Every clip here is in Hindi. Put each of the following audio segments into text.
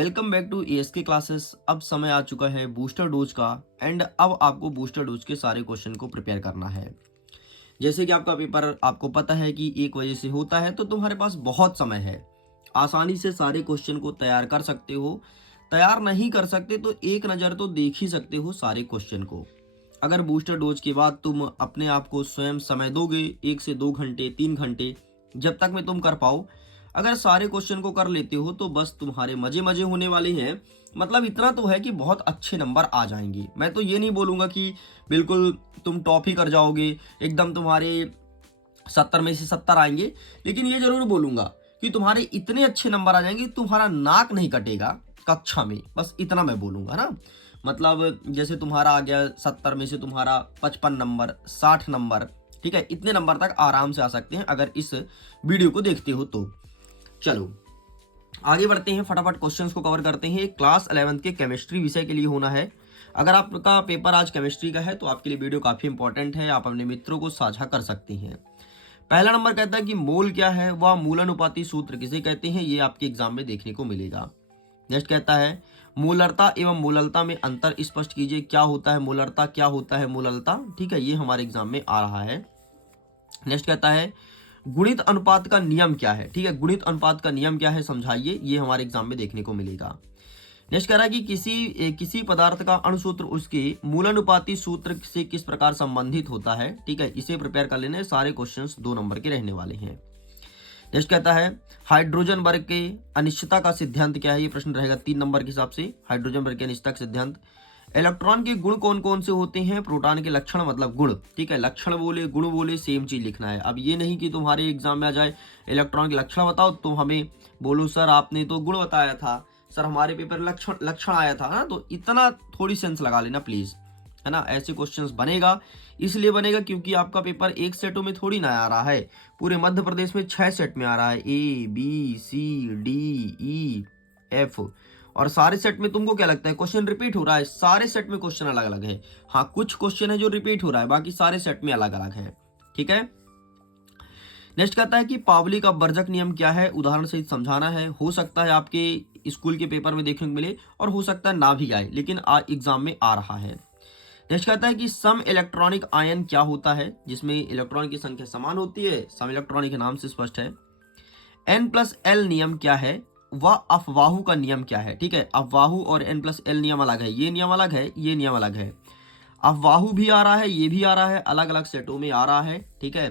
Welcome back to ASK classes. अब समय आ चुका है बूस्टर डोज का एंड अब आपको बूस्टर डोज के सारे क्वेश्चन को प्रिपेयर करना है। जैसे कि आपका पेपर आपको पता है कि 1 बजे से होता है, तो तुम्हारे पास बहुत समय है, आसानी से सारे क्वेश्चन को तैयार कर सकते हो। तैयार नहीं कर सकते तो एक नज़र तो देख ही सकते हो सारे क्वेश्चन को। अगर बूस्टर डोज के बाद तुम अपने आप को स्वयं समय दोगे 1 से 2 घंटे 3 घंटे, जब तक में तुम कर पाओ, अगर सारे क्वेश्चन को कर लेते हो तो बस तुम्हारे मजे मजे होने वाले हैं। मतलब इतना तो है कि बहुत अच्छे नंबर आ जाएंगे। मैं तो ये नहीं बोलूँगा कि बिल्कुल तुम टॉप ही कर जाओगे, एकदम तुम्हारे 70 में से 70 आएंगे, लेकिन ये जरूर बोलूँगा कि तुम्हारे इतने अच्छे नंबर आ जाएंगे तुम्हारा नाक नहीं कटेगा कक्षा में। बस इतना मैं बोलूँगा ना। मतलब जैसे तुम्हारा आ गया 70 में से तुम्हारा 55 नंबर, 60 नंबर, ठीक है, इतने नंबर तक आराम से आ सकते हैं अगर इस वीडियो को देखते हो तो। चलो आगे बढ़ते हैं, फटाफट क्वेश्चंस को कवर करते हैं। क्लास 11th के केमिस्ट्री विषय के लिए होना है। अगर आपका पेपर आज केमिस्ट्री का है तो आपके लिए वीडियो काफ़ी इंपॉर्टेंट है, आप अपने मित्रों को साझा कर सकते हैं। पहला नंबर कहता है कि मोल क्या है, वह मूलानुपाती सूत्र किसे कहते हैं, ये आपके एग्जाम में देखने को मिलेगा। नेक्स्ट कहता है मोलरता एवं मोललता में अंतर स्पष्ट कीजिए, क्या होता है मोलरता, क्या होता है मोललता, ठीक है, ये हमारे एग्जाम में आ रहा है। नेक्स्ट कहता है गुणित अनुपात का नियम क्या है, ठीक है, गुणित अनुपात का नियम क्या है समझाइए, ये हमारे एग्जाम में देखने को मिलेगा। नेक्स्ट कह रहा है कि किसी पदार्थ का अणुसूत्र उसके मूलानुपाती सूत्र से किस प्रकार संबंधित होता है, ठीक है, इसे प्रिपेयर कर लेने। सारे क्वेश्चंस 2 नंबर के रहने वाले हैं। नेक्स्ट कहता है हाइड्रोजन वर्ग के अनिश्चितता का सिद्धांत क्या है, ये प्रश्न रहेगा 3 नंबर के हिसाब से। हाइड्रोजन वर्ग के अनिश्चितता का सिद्धांत। इलेक्ट्रॉन के गुण कौन कौन से होते हैं, प्रोटॉन के लक्षण मतलब गुण, ठीक है, लक्षण बोले गुण बोले सेम चीज लिखना है। अब ये नहीं कि तुम्हारे एग्जाम में आ जाए इलेक्ट्रॉन के लक्षण बताओ तो हमें बोलो सर आपने तो गुण बताया था, सर हमारे पेपर लक्षण लक्षण आया था ना, तो इतना थोड़ी सेंस लगा लेना प्लीज, है ना। ऐसे क्वेश्चंस बनेगा, इसलिए बनेगा क्योंकि आपका पेपर एक सेटों में थोड़ी ना आ रहा है, पूरे मध्य प्रदेश में 6 सेट में आ रहा है, A B C D E F, और सारे सेट में तुमको क्या लगता है क्वेश्चन रिपीट हो रहा है? सारे सेट में क्वेश्चन अलग अलग है। हाँ, कुछ क्वेश्चन है जो रिपीट हो रहा है, बाकी सारे सेट में अलग अलग है, ठीक है। नेक्स्ट कहता है कि पावली का वर्जक नियम क्या है, उदाहरण सहित समझाना है। हो सकता है आपके स्कूल के पेपर में देखने को मिले और हो सकता है ना भी आए, लेकिन एग्जाम में आ रहा है। नेक्स्ट कहता है कि सम इलेक्ट्रॉनिक आयन क्या होता है, जिसमें इलेक्ट्रॉन की संख्या समान होती है, सम इलेक्ट्रॉनिक के नाम से स्पष्ट है। N+L नियम क्या है, वह अफवाहु का नियम क्या है, ठीक है, अफवाहु और N+L नियम अलग है, ये नियम अलग है, ये नियम अलग है। अफवाहु भी आ रहा है, ये भी आ रहा है, अलग अलग सेटों में आ रहा है, ठीक है।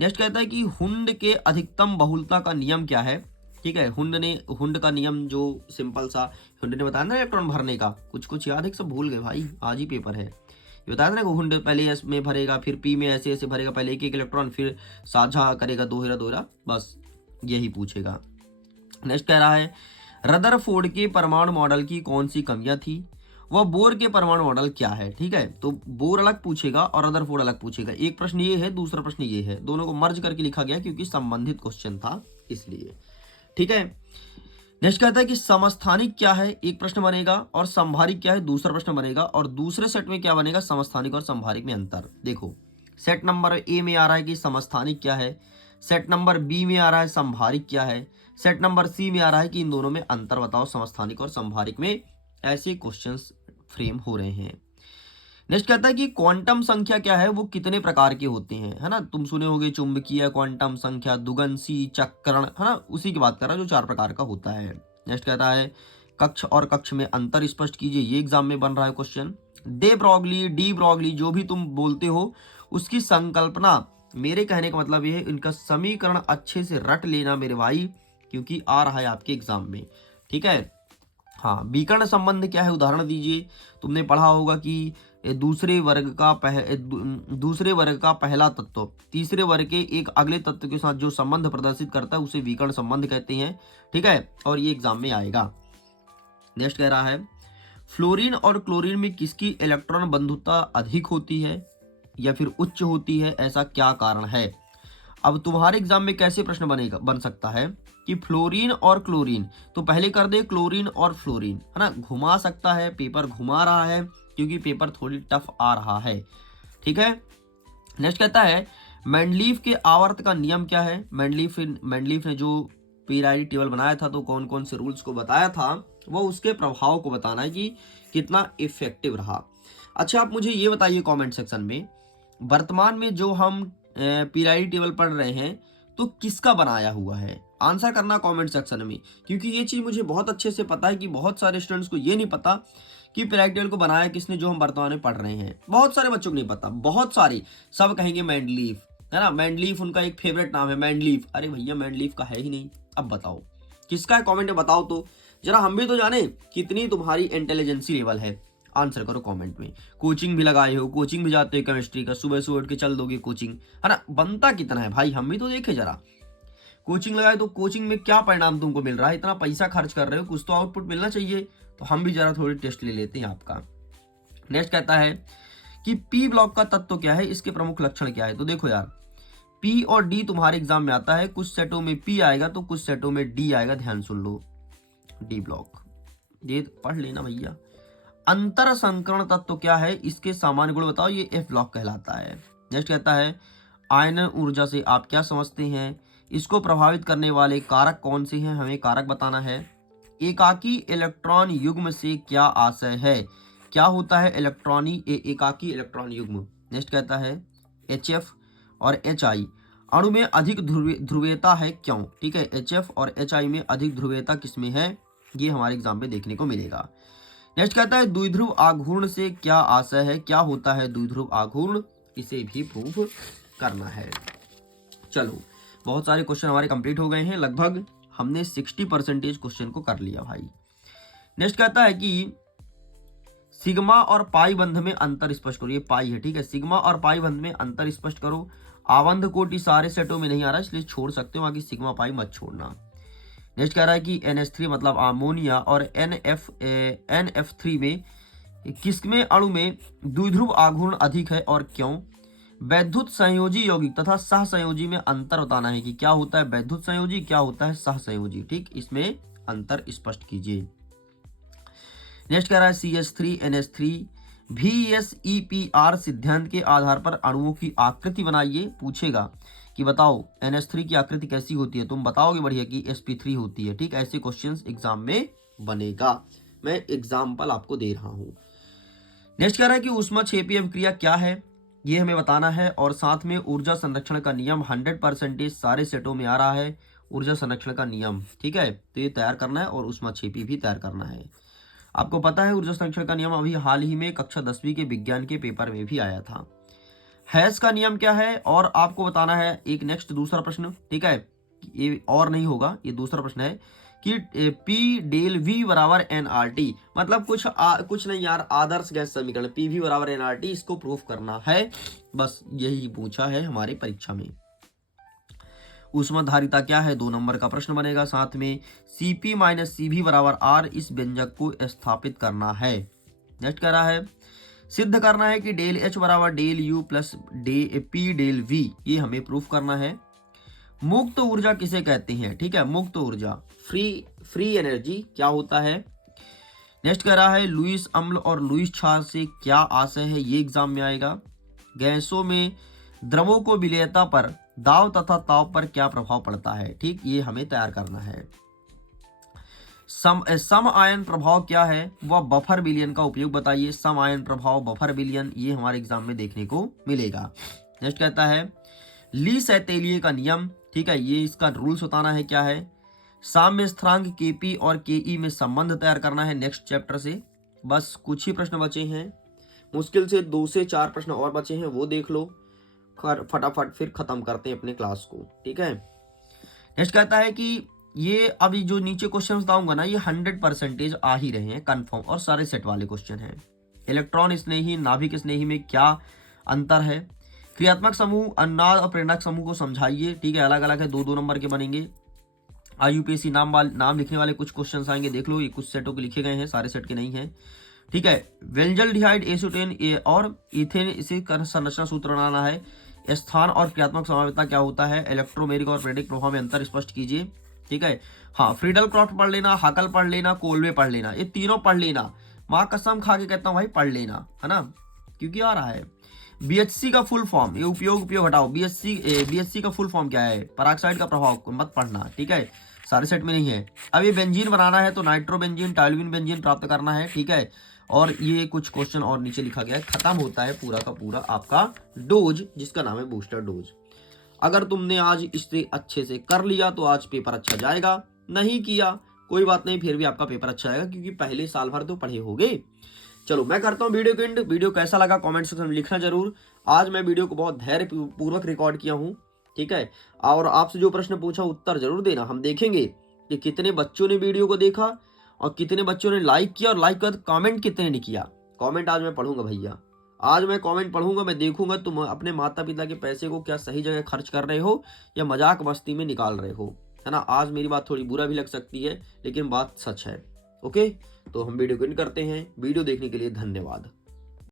नेक्स्ट कहता है कि हुंड के अधिकतम बहुलता का नियम क्या है, ठीक है, हुंड का नियम जो सिंपल सा हुंड ने बताया ना इलेक्ट्रॉन भरने का, कुछ कुछ याद है, सब भूल गए भाई, आज ही पेपर है। ये बताया था ना कि हुंड पहले एस में भरेगा, फिर पी में ऐसे ऐसे भरेगा, पहले एक एक इलेक्ट्रॉन, फिर साझा करेगा दोहरा दोहरा, बस यही पूछेगा। नेक्स्ट कह रहा है रदरफोर्ड के परमाणु मॉडल की कौन सी कमियां थी, वह बोर के परमाणु मॉडल क्या है, ठीक है, तो बोर अलग पूछेगा और रदरफोर्ड अलग पूछेगा। एक प्रश्न ये है, दूसरा प्रश्न ये है, दोनों को मर्ज करके लिखा गया क्योंकि संबंधित क्वेश्चन था इसलिए, ठीक है। नेक्स्ट कहता है कि समस्थानिक क्या है, एक प्रश्न बनेगा, और संभारिक क्या है, दूसरा प्रश्न बनेगा, और दूसरे सेट में क्या बनेगा, समस्थानिक और संभारिक में अंतर। देखो सेट नंबर ए में आ रहा है कि समस्थानिक क्या है, सेट नंबर बी में आ रहा है संभारिक क्या है, सेट नंबर सी में आ रहा है कि इन दोनों में अंतर बताओ समस्थानिक और संभारिक में। ऐसे क्वेश्चंस फ्रेम हो रहे हैं। नेक्स्ट कहता है कि क्वांटम संख्या क्या है, वो कितने प्रकार के होते हैं, है ना, तुम सुने होगे चुंबकीय क्वांटम संख्या, दुगंसी, चक्रण, है ना, उसी की बात कर रहा है जो 4 प्रकार का होता है। नेक्स्ट कहता है कक्ष और कक्ष में अंतर स्पष्ट कीजिए, ये एग्जाम में बन रहा है क्वेश्चन। दे ब्रॉगली, डी ब्रॉगली, जो भी तुम बोलते हो उसकी संकल्पना, मेरे कहने का मतलब ये है इनका समीकरण अच्छे से रट लेना मेरे भाई, क्योंकि आ रहा है आपके एग्जाम में, ठीक है। हाँ, विकर्ण संबंध क्या है, उदाहरण दीजिए। तुमने पढ़ा होगा कि दूसरे वर्ग का पहला तत्व तीसरे वर्ग के एक अगले तत्व के साथ जो संबंध प्रदर्शित करता है उसे विकर्ण संबंध कहते हैं, ठीक है, और ये एग्जाम में आएगा। नेक्स्ट कह रहा है फ्लोरीन और क्लोरीन में किसकी इलेक्ट्रॉन बंधुता अधिक होती है या फिर उच्च होती है, ऐसा क्या कारण है। अब तुम्हारे एग्जाम में कैसे प्रश्न बन सकता है कि फ्लोरीन और क्लोरीन, तो पहले कर दे क्लोरीन और फ्लोरीन, है ना, घुमा सकता है, पेपर घुमा रहा है क्योंकि पेपर थोड़ी टफ आ रहा है, ठीक है। नेक्स्ट कहता है मेंडलीफ के आवर्त का नियम क्या है, मेंडलीफ ने जो पीरियोडिक टेबल बनाया था तो कौन कौन से रूल्स को बताया था, वो उसके प्रभाव को बताना है कि कितना इफेक्टिव रहा। अच्छा, आप मुझे ये बताइए कमेंट सेक्शन में, वर्तमान में जो हम पीरियोडिक टेबल पढ़ रहे हैं तो किसका बनाया हुआ है? आंसर करना कमेंट सेक्शन में, क्योंकि ये चीज़ मुझे बहुत अच्छे से पता है कि बहुत सारे स्टूडेंट्स को ये नहीं पता कि पीरियोडिक टेबल को बनाया किसने, जो हम वर्तमान में पढ़ रहे हैं। बहुत सारे बच्चों को नहीं पता, बहुत सारी, सब कहेंगे मेंडलीफ, है ना, मेंडलीफ उनका एक फेवरेट नाम है मेंडलीफ। अरे भैया मेंडलीफ का है ही नहीं। अब बताओ किसका है, कमेंट में बताओ तो जरा, हम भी तो जाने कितनी तुम्हारी इंटेलिजेंसी लेवल है। आंसर करो कमेंट में। कोचिंग भी लगाए हो, कोचिंग भी जाते हो केमिस्ट्री का, सुबह सुबह उठ के चल दोगे कोचिंग, है ना, बनता कितना है भाई, हम भी तो देखे जरा। कोचिंग लगाए तो कोचिंग में क्या परिणाम तुमको मिल रहा है? इतना पैसा खर्च कर रहे हो, कुछ तो आउटपुट मिलना चाहिए। तो हम भी जरा थोड़ी टेस्ट ले लेते हैं आपका। नेक्स्ट कहता है कि पी ब्लॉक का तत्व क्या है, इसके प्रमुख लक्षण क्या है? तो देखो यार, पी और डी तुम्हारे एग्जाम में आता है, कुछ सेटों में पी आएगा तो कुछ सेटों में डी आएगा। ध्यान सुन लो, डी ब्लॉक ये पढ़ लेना भैया। अंतर संकरण तत्व क्या है, इसके सामान्य गुण बताओ, ये एफ ब्लॉक कहलाता है। नेक्स्ट कहता है आयनन ऊर्जा से आप क्या समझते हैं, इसको प्रभावित करने वाले कारक कौन से हैं, हमें कारक बताना है। एकाकी इलेक्ट्रॉन युग्म से क्या आशय है, क्या होता है एकाकी इलेक्ट्रॉन युग्म। नेक्स्ट कहता है HF और HI अणु में अधिक ध्रुवीयता है क्यों? ठीक है, HF और HI में अधिक ध्रुवीयता किसमें है, ये हमारे एग्जाम में देखने को मिलेगा। नेक्स्ट कहता है द्विध्रुव आघूर्ण से क्या आशय है, क्या होता है द्विध्रुव आघूर्ण, इसे भी प्रूव करना है। चलो, बहुत सारे क्वेश्चन हमारे कंप्लीट हो गए हैं, लगभग हमने 60% क्वेश्चन को कर लिया भाई। नेक्स्ट कहता है कि सिग्मा और पाई बंध में अंतर स्पष्ट करो। ये पाई है, ठीक है, सिग्मा और पाई बंध में अंतर स्पष्ट करो। आबंध कोटि सारे सेटों में नहीं आ रहा, इसलिए छोड़ सकते हो, बाकी सिग्मा पाई मत छोड़ना। नेक्स्ट कह रहा है कि NH3 मतलब अमोनिया और NF3 में किसमें अणु में द्विध्रुव आघूर्ण अधिक है और क्यों? वैद्युत संयोजी यौगिक तथा सह संयोजी में अंतर बताना है कि क्या होता है वैद्युत संयोजी, क्या होता है सह संयोजी। ठीक, इसमें अंतर स्पष्ट कीजिए। नेक्स्ट कह रहा है CH3 NH3 VSEPR सिद्धांत के आधार पर अणुओं की आकृति बनाइए। पूछेगा कि बताओ NH3 की आकृति कैसी होती है, तुम बताओगे बढ़िया कि sp3 होती है। ठीक, ऐसे क्वेश्चंस एग्जाम में बनेगा, मैं एग्जाम्पल आपको दे रहा हूं। नेक्स्ट कह रहा है कि ऊष्माक्षेपी अभिक्रिया क्या है, ये हमें बताना है, और साथ में ऊर्जा संरक्षण का नियम 100% सारे सेटों में आ रहा है, ऊर्जा संरक्षण का नियम। ठीक है, तो ये तैयार करना है और ऊष्माक्षेपी भी तैयार करना है। आपको पता है ऊर्जा संरक्षण का नियम अभी हाल ही में कक्षा 10वीं के विज्ञान के पेपर में भी आया था। हैश का नियम क्या है, और आपको बताना है एक नेक्स्ट दूसरा प्रश्न। ठीक है, ये और नहीं होगा, ये दूसरा प्रश्न है कि P डेल V बराबर nRT, मतलब कुछ नहीं यार, आदर्श गैस समीकरण PV बराबर nRT, इसको प्रूफ करना है, बस यही पूछा है हमारी परीक्षा में। ऊष्माधारिता क्या है, 2 नंबर का प्रश्न बनेगा। साथ में Cp माइनस CV बराबर R, इस व्यंजक को स्थापित करना है। नेक्स्ट कह रहा है सिद्ध करना है कि डेल H बराबर del U plus P del V, ये हमें प्रूफ करना है। मुक्त ऊर्जा किसे कहते हैं? ठीक है, मुक्त ऊर्जा फ्री एनर्जी क्या होता है। नेक्स्ट कह रहा है लुईस अम्ल और लुईस क्षार से क्या आशय है, ये एग्जाम में आएगा। गैसों में द्रवों को विलेयता पर दाब तथा ताप पर क्या प्रभाव पड़ता है। ठीक, ये हमें तैयार करना है। सम आयन प्रभाव क्या है, वह बफर विलयन का उपयोग बताइए। सम आयन प्रभाव बफर विलयन, ये हमारे एग्जाम में देखने को मिलेगा। नेक्स्ट कहता है ली सैतेलिए का नियम। ठीक है, ये इसका रूल्स बताना है क्या है। साम्य स्थिरांक Kp और Ke में संबंध तैयार करना है नेक्स्ट चैप्टर से। बस कुछ ही प्रश्न बचे हैं, मुश्किल से 2 से 4 प्रश्न और बचे हैं, वो देख लो फटाफट, फिर खत्म करते हैं अपने क्लास को। ठीक है, नेक्स्ट कहता है कि ये अभी जो नीचे क्वेश्चन बताऊंगा ना, ये 100% आ ही रहे हैं कंफर्म, और सारे सेट वाले क्वेश्चन हैं। इलेक्ट्रॉन स्नेही नाभिक स्नेही में क्या अंतर है। क्रियात्मक समूह, अनुनाद और प्रेरक समूह को समझाइए। ठीक है, अलग अलग है, 2-2 नंबर के बनेंगे। IUPAC नाम लिखने वाले कुछ क्वेश्चन आएंगे, देख लो, ये कुछ सेटों के लिखे गए हैं, सारे सेट के नहीं है। ठीक है, वेंजल्डिहाइड एसीटेन और इथेन, इसे संरचना सूत्र बनाना है। स्थान और क्रियात्मक समावेशता क्या होता है। इलेक्ट्रोमेरिक और प्रेरक प्रभाव में अंतर स्पष्ट कीजिए। ठीक है, हाँ, फ्रीडल क्रॉफ्ट पढ़ लेना, हाकल पढ़ लेना, कोलवे पढ़ लेना, ये तीनों पढ़ लेना, माँ कसम खा के कहता हूँ भाई, पढ़ लेना, है ना, क्योंकि आ रहा है। BHC का फुल फॉर्म, ये उपयोग हटाओ। BHC का फुल फॉर्म क्या है, पराक्साइड का प्रभाव मत पढ़ना। ठीक है, सारे सेट में नहीं है। अब ये बेंजीन बनाना है तो नाइट्रोबेंजीन, टाइलोबिन बेंजीन प्राप्त करना है, ठीक है। और ये कुछ क्वेश्चन और नीचे लिखा गया है, खत्म होता है पूरा का पूरा आपका डोज, जिसका नाम है बूस्टर डोज। अगर तुमने आज इसे अच्छे से कर लिया तो आज पेपर अच्छा जाएगा, नहीं किया कोई बात नहीं, फिर भी आपका पेपर अच्छा आएगा, क्योंकि पहले साल भर तो पढ़े होगे। चलो मैं करता हूँ वीडियो को एंड। वीडियो कैसा लगा कमेंट सेक्शन में लिखना जरूर। आज मैं वीडियो को बहुत धैर्य पूर्वक रिकॉर्ड किया हूँ, ठीक है। और आपसे जो प्रश्न पूछा उत्तर जरूर देना। हम देखेंगे कि कितने बच्चों ने वीडियो को देखा और कितने बच्चों ने लाइक किया, और लाइक कर कमेंट कितने ने किया। कमेंट आज मैं पढ़ूंगा भैया, आज मैं कमेंट पढ़ूंगा। मैं देखूंगा तुम अपने माता पिता के पैसे को क्या सही जगह खर्च कर रहे हो या मजाक मस्ती में निकाल रहे हो, है ना। आज मेरी बात थोड़ी बुरा भी लग सकती है, लेकिन बात सच है। ओके, तो हम वीडियो को एंड करते हैं। वीडियो देखने के लिए धन्यवाद।